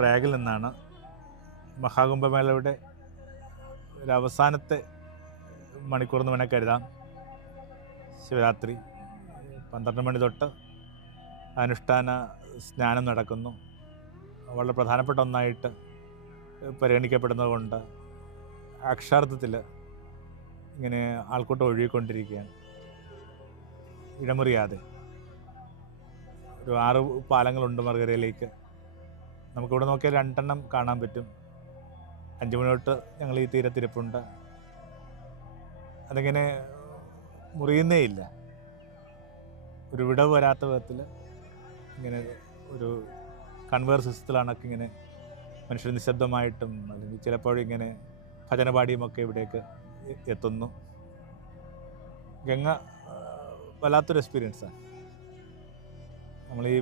പ്രയാഗിൽ നിന്നാണ് മഹാകുംഭമേളയുടെ ഒരു അവസാനത്തെ മണിക്കൂർ എന്ന് വേണമെങ്കിൽ കരുതാം. ശിവരാത്രി പന്ത്രണ്ട് മണി തൊട്ട് അനുഷ്ഠാന സ്നാനം നടക്കുന്നു. വളരെ പ്രധാനപ്പെട്ട ഒന്നായിട്ട് പരിഗണിക്കപ്പെടുന്നതുകൊണ്ട് അക്ഷാർത്ഥത്തിൽ ഇങ്ങനെ ആൾക്കൂട്ടം ഒഴുകിക്കൊണ്ടിരിക്കുകയാണ്. ഇടമുറിയാതെ. ഒരു ആറ് പാലങ്ങളുണ്ട് മറുകരയിലേക്ക്. നമുക്കിവിടെ നോക്കിയാൽ രണ്ടെണ്ണം കാണാൻ പറ്റും. അഞ്ച് മണി തൊട്ട് ഞങ്ങൾ ഈ തീരത്തിരിപ്പുണ്ട്. അതിങ്ങനെ മുറിയുന്നേ ഇല്ല. ഒരു വിടവ് വരാത്ത വിധത്തിൽ ഇങ്ങനെ ഒരു കൺവേർ സിസ്റ്റത്തിലാണൊക്കെ ഇങ്ങനെ മനുഷ്യർ നിശബ്ദമായിട്ടും അല്ലെങ്കിൽ ചിലപ്പോഴും ഇങ്ങനെ ഭജനപാടിയുമൊക്കെ ഇവിടേക്ക് എത്തുന്നു. ഗംഗ വല്ലാത്തൊരു എക്സ്പീരിയൻസാണ് നമ്മൾ ഈ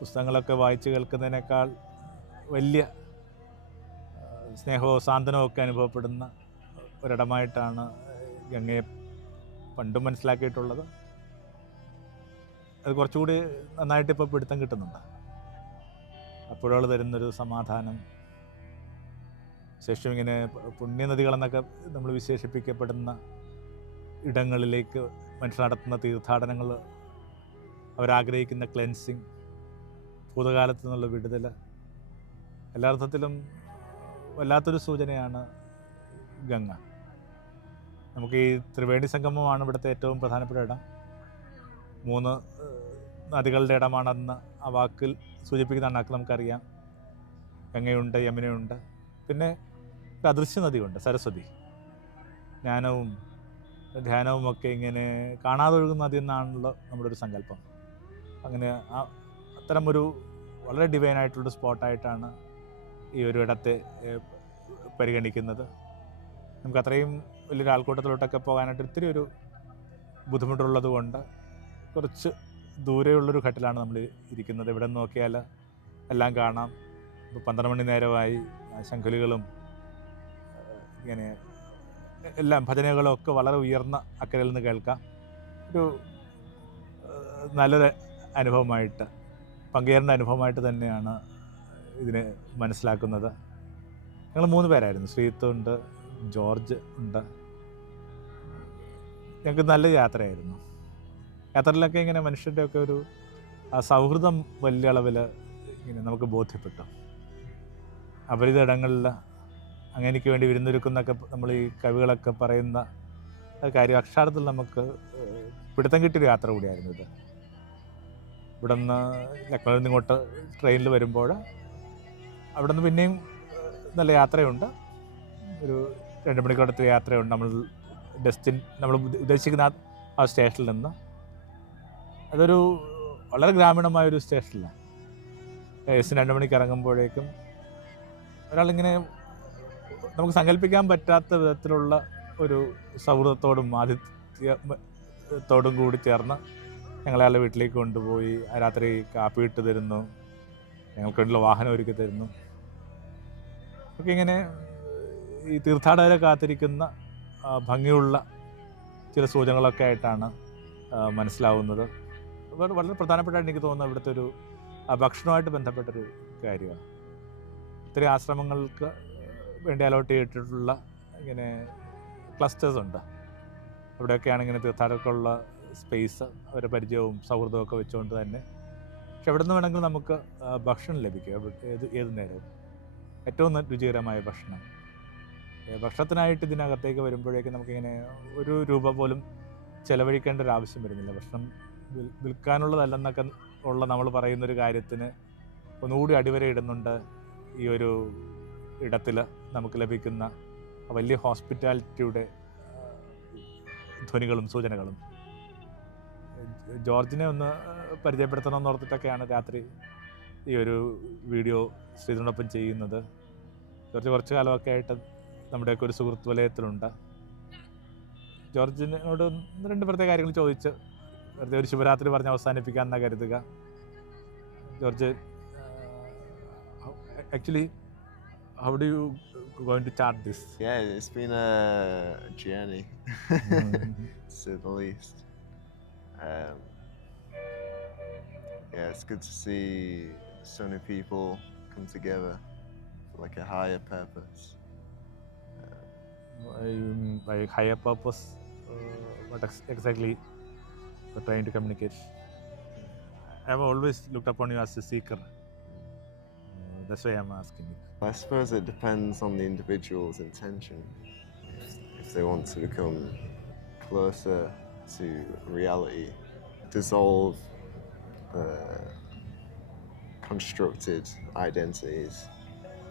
പുസ്തകങ്ങളൊക്കെ വായിച്ച് കേൾക്കുന്നതിനേക്കാൾ വലിയ സ്നേഹവും സാന്ത്വനവും ഒക്കെ അനുഭവപ്പെടുന്ന ഒരിടമായിട്ടാണ് ഗംഗയെ പണ്ടും മനസ്സിലാക്കിയിട്ടുള്ളത്. അത് കുറച്ചുകൂടി നന്നായിട്ട് ഇപ്പോൾ പിടുത്തം കിട്ടുന്നുണ്ട്. അപ്പോഴവൾ തരുന്നൊരു സമാധാനം. ശേഷം ഇങ്ങനെ പുണ്യനദികളെന്നൊക്കെ നമ്മൾ വിശേഷിപ്പിക്കപ്പെടുന്ന ഇടങ്ങളിലേക്ക് മനുഷ്യർ നടത്തുന്ന തീർത്ഥാടനങ്ങൾ അവരാഗ്രഹിക്കുന്ന ക്ലെൻസിങ് ഭൂതകാലത്തു നിന്നുള്ള വിടുതൽ എല്ലാ അർത്ഥത്തിലും വല്ലാത്തൊരു സൂചനയാണ് ഗംഗ. നമുക്ക് ഈ ത്രിവേണി സംഗമമാണ് ഇവിടുത്തെ ഏറ്റവും പ്രധാനപ്പെട്ട ഇടം. മൂന്ന് നദികളുടെ ഇടമാണെന്ന് ആ വാക്കിൽ സൂചിപ്പിക്കുന്ന അണ്ണാക്ക് നമുക്കറിയാം. ഗംഗയുണ്ട് യമുനയുണ്ട്. പിന്നെ അദൃശ്യ നദിയുണ്ട് സരസ്വതി. ജ്ഞാനവും ധ്യാനവും ഒക്കെ ഇങ്ങനെ കാണാതെ ഒഴുകുന്ന നദി എന്നാണല്ലോ നമ്മുടെ ഒരു സങ്കല്പം. അങ്ങനെ ആ അത്തരം ഒരു വളരെ ഡിവൈൻ ആയിട്ടുള്ളൊരു സ്പോട്ടായിട്ടാണ് ഈ ഒരു ഇടത്തെ പരിഗണിക്കുന്നത്. നമുക്ക് അത്രയും വലിയൊരു ആൾക്കൂട്ടത്തിലോട്ടൊക്കെ പോകാനായിട്ട് ഒത്തിരി ഒരു ബുദ്ധിമുട്ടുള്ളത് കൊണ്ട് കുറച്ച് ദൂരെയുള്ളൊരു ഘട്ടിലാണ് നമ്മൾ ഇരിക്കുന്നത്. ഇവിടെ നോക്കിയാൽ എല്ലാം കാണാം. ഇപ്പോൾ പന്ത്രണ്ട് മണി നേരമായി ശംഖുലികളും ഇങ്ങനെ എല്ലാം ഭജനകളും ഒക്കെ വളരെ ഉയർന്ന അക്കരയിൽ നിന്ന് കേൾക്കാം. ഒരു നല്ലൊരു അനുഭവമായിട്ട് പങ്കുചേരേണ്ട അനുഭവമായിട്ട് തന്നെയാണ് ഇതിനെ മനസ്സിലാക്കുന്നത്. ഞങ്ങൾ മൂന്ന് പേരായിരുന്നു. ഉണ്ട് ജോർജ് ഉണ്ട്. ഞങ്ങൾക്ക് നല്ല യാത്രയായിരുന്നു. യാത്രയിലൊക്കെ ഇങ്ങനെ മനുഷ്യന്റെയൊക്കെ ഒരു സൗഹൃദം വലിയ അളവിൽ ഇങ്ങനെ നമുക്ക് ബോധ്യപ്പെട്ടു. അപരിത ഇടങ്ങളിൽ അങ്ങനെ എനിക്ക് വേണ്ടി വിരുന്നൊരുക്കുന്നൊക്കെ നമ്മൾ ഈ കവികളൊക്കെ പറയുന്ന കാര്യം അക്ഷാരത്തിൽ നമുക്ക് പിടുത്തം കിട്ടിയൊരു യാത്ര കൂടിയായിരുന്നു ഇത്. ഇവിടുന്ന് നിന്ന് നിന്ന് ഇങ്ങോട്ട് ട്രെയിനിൽ വരുമ്പോൾ അവിടെ നിന്ന് പിന്നെയും നല്ല യാത്രയുണ്ട്. ഒരു രണ്ട് മണിക്കൂറത്തെ യാത്രയുണ്ട്. നമ്മൾ ഡെസ്റ്റിൻ നമ്മൾ ഉദ്ദേശിക്കുന്ന ആ- സ്റ്റേഷനിൽ നിന്ന്. അതൊരു വളരെ ഗ്രാമീണമായൊരു സ്റ്റേഷനിലാണ് എസ് രണ്ട് മണിക്ക് ഇറങ്ങുമ്പോഴേക്കും ഒരാളിങ്ങനെ നമുക്ക് സങ്കല്പിക്കാൻ പറ്റാത്ത വിധത്തിലുള്ള ഒരു സൗഹൃദത്തോടും ആതിഥ്യത്തോടും കൂടി ചേർന്ന് ഞങ്ങളെ അയാളുടെ വീട്ടിലേക്ക് കൊണ്ടുപോയി രാത്രി കാപ്പി ഇട്ട് തരുന്നു. ഞങ്ങൾക്ക് വേണ്ടിയുള്ള വാഹനം ഒരുക്കി തരുന്നു. ഒക്കെ ഇങ്ങനെ ഈ തീർത്ഥാടകരെ കാത്തിരിക്കുന്ന ഭംഗിയുള്ള ചില സൂചനകളൊക്കെ ആയിട്ടാണ് മനസ്സിലാവുന്നത്. വളരെ പ്രധാനപ്പെട്ടായിട്ട് എനിക്ക് തോന്നുന്നത് ഇവിടുത്തെ ഒരു ഭക്ഷണവുമായിട്ട് ബന്ധപ്പെട്ടൊരു കാര്യമാണ്. ഇത്രയും ആശ്രമങ്ങൾക്ക് വേണ്ടി അലോട്ട് ചെയ്തിട്ടുള്ള ഇങ്ങനെ ക്ലസ്റ്റേഴ്സ് ഉണ്ട്. അവിടെയൊക്കെയാണ് ഇങ്ങനെ തീർത്ഥാടകർക്കുള്ള സ്പേസ് അവരുടെ പരിചയവും സൗഹൃദവും ഒക്കെ വെച്ചുകൊണ്ട് തന്നെ. പക്ഷെ എവിടെ നിന്ന് വേണമെങ്കിലും നമുക്ക് ഭക്ഷണം ലഭിക്കും. ഏത് ഏത് നേരവും. ഏറ്റവും രുചികരമായ ഭക്ഷണം. ഭക്ഷണത്തിനായിട്ട് ഇതിനകത്തേക്ക് വരുമ്പോഴേക്ക് നമുക്കിങ്ങനെ ഒരു രൂപ പോലും ചിലവഴിക്കേണ്ട ഒരു ആവശ്യം വരുന്നില്ല. ഭക്ഷണം വിൽ വിൽക്കാനുള്ളതല്ലെന്നൊക്കെ ഉള്ള നമ്മൾ പറയുന്നൊരു കാര്യത്തിന് ഒന്നുകൂടി അടിവരെ ഇടുന്നുണ്ട് ഈ ഒരു ഇടത്തിൽ നമുക്ക് ലഭിക്കുന്ന വലിയ ഹോസ്പിറ്റാലിറ്റിയുടെ ധ്വനികളും സൂചനകളും. ജോർജിനെ ഒന്ന് പരിചയപ്പെടുത്തണമെന്ന് ഓർത്തിട്ടൊക്കെയാണ് രാത്രി ഈ ഒരു വീഡിയോ ശ്രീധരനൊപ്പം ചെയ്യുന്നത്. ജോർജ് കുറച്ച് കാലമൊക്കെ ആയിട്ട് നമ്മുടെയൊക്കെ ഒരു സുഹൃത്ത് വലയത്തിലുണ്ട്. ജോർജിനോട് രണ്ട് പ്രത്യേക കാര്യങ്ങൾ ചോദിച്ച് വെറുതെ ഒരു ശിവരാത്രി പറഞ്ഞ് അവസാനിപ്പിക്കാമെന്നാണ് കരുതുക. George actually how do you going to chart this Yeah, it's been a journey, to the least. Um, yeah, it's good to see so many people come together for like a higher purpose. I- by higher purpose, uh, what ex- exactly you're trying to communicate? I've always looked upon you as a seeker. Uh, that's why I'm asking you. I suppose it depends on the individual's intention. If, if they want to become closer to reality, dissolve the constructed identities.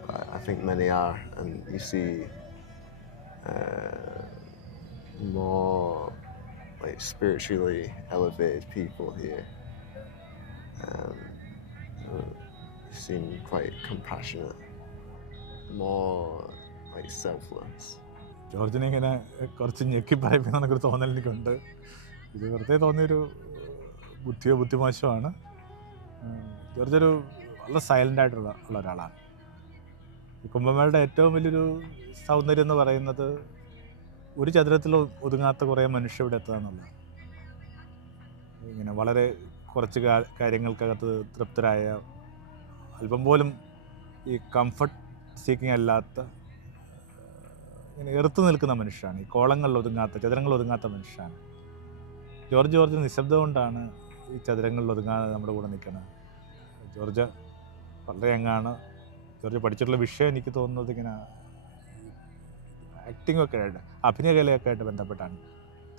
I, I think many are, and you see uh, more like spiritually elevated people here. Um, who seem quite compassionate, more like selfless. ജോർജിനെ ഇങ്ങനെ കുറച്ച് ഞെക്കി പറയിപ്പിക്കുന്നൊക്കെ ഒരു തോന്നൽ എനിക്കുണ്ട് ഇത് വെറുതെ തോന്നിയൊരു ബുദ്ധിയോ ബുദ്ധിമോശമാണ് ഉം, ജോർജ് ഒരു വളരെ സൈലന്റ് ആയിട്ടുള്ള ഉള്ള ഒരാളാണ്. കുംഭമേളയുടെ ഏറ്റവും വലിയൊരു സൗന്ദര്യം എന്ന് പറയുന്നത് ഒരു ചതുരത്തിൽ ഒതുങ്ങാത്ത കുറേ മനുഷ്യർ ഇവിടെ എത്തുക എന്നുള്ളതാണ്. ഇങ്ങനെ വളരെ കുറച്ച് കാര്യങ്ങൾക്കകത്ത് തൃപ്തരായ അല്പം പോലും ഈ കംഫർട്ട് സീക്കിംഗ് അല്ലാത്ത ഇങ്ങനെ എറുത്തു നിൽക്കുന്ന മനുഷ്യനാണ് ഈ കോളങ്ങളിൽ ഒതുങ്ങാത്ത ചതുരങ്ങൾ ഒതുങ്ങാത്ത മനുഷ്യനാണ് ജോർജ് ജോർജ് നിശബ്ദം കൊണ്ടാണ് ഈ ചതുരങ്ങളിൽ ഒതുങ്ങാതെ നമ്മുടെ കൂടെ നിൽക്കുന്നത് ജോർജ് വളരെ യങ്ങാണ് ജോർജ് പഠിച്ചിട്ടുള്ള വിഷയം എനിക്ക് തോന്നുന്നത് ഇങ്ങനെ ആക്ടിങ്ങൊക്കെ ആയിട്ട് അഭിനയകലയൊക്കെ ആയിട്ട് ബന്ധപ്പെട്ടാണ്.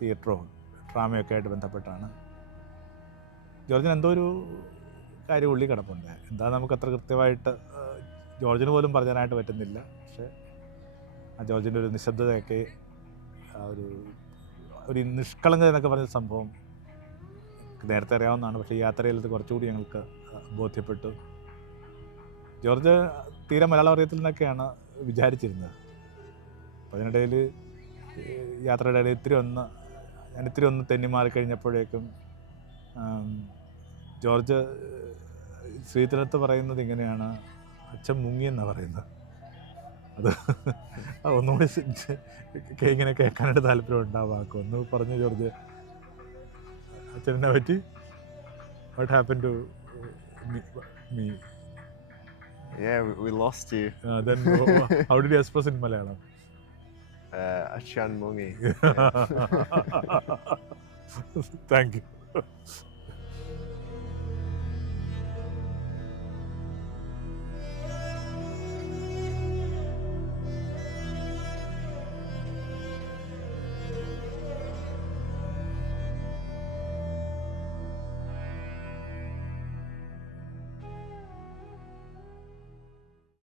തിയേറ്ററോ ഡ്രാമയൊക്കെ ആയിട്ട് ബന്ധപ്പെട്ടാണ്. ജോർജിന് എന്തോ ഒരു കാര്യം ഉള്ളി കിടപ്പുണ്ട്. എന്താ നമുക്ക് അത്ര കൃത്യമായിട്ട് ജോർജിന് പോലും പറയാനായിട്ട് പറ്റുന്നില്ല. പക്ഷേ ആ ജോർജിന്റെ ഒരു നിശബ്ദതയൊക്കെ ഒരു ഒരു നിഷ്കളങ്കത എന്നൊക്കെ പറഞ്ഞ സംഭവം നേരത്തെ അറിയാവുന്നതാണ്. പക്ഷേ ഈ യാത്രയിൽ ഇത് കുറച്ചുകൂടി ഞങ്ങൾക്ക് ബോധ്യപ്പെട്ടു. ജോർജ് തീരെ മലയാളം അറിയത്തിൽ നിന്നൊക്കെയാണ് വിചാരിച്ചിരുന്നത്. അപ്പോൾ അതിനിടയിൽ യാത്രയുടെ ഇടയിൽ ഇത്തിരി ഒന്ന് ഞാൻ ഇത്തിരി ഒന്ന് തെന്നി കഴിഞ്ഞപ്പോഴേക്കും ജോർജ് ശ്രീധരത്ത് പറയുന്നത് ഇങ്ങനെയാണ് അച്ഛൻ മുങ്ങി എന്നാണ് പറയുന്നത്. അത് ഒന്നുകൂടി ഇങ്ങനെ കേൾക്കാനായിട്ട് താല്പര്യം ഉണ്ടാവാക്കും ഒന്ന് പറഞ്ഞു ജോർജ് അച്ഛനെ പറ്റി what happen to me, me. Yeah, we, we lost you. Uh, then how did you express in Malayalam? Uh, Achan Mungi. Thank you.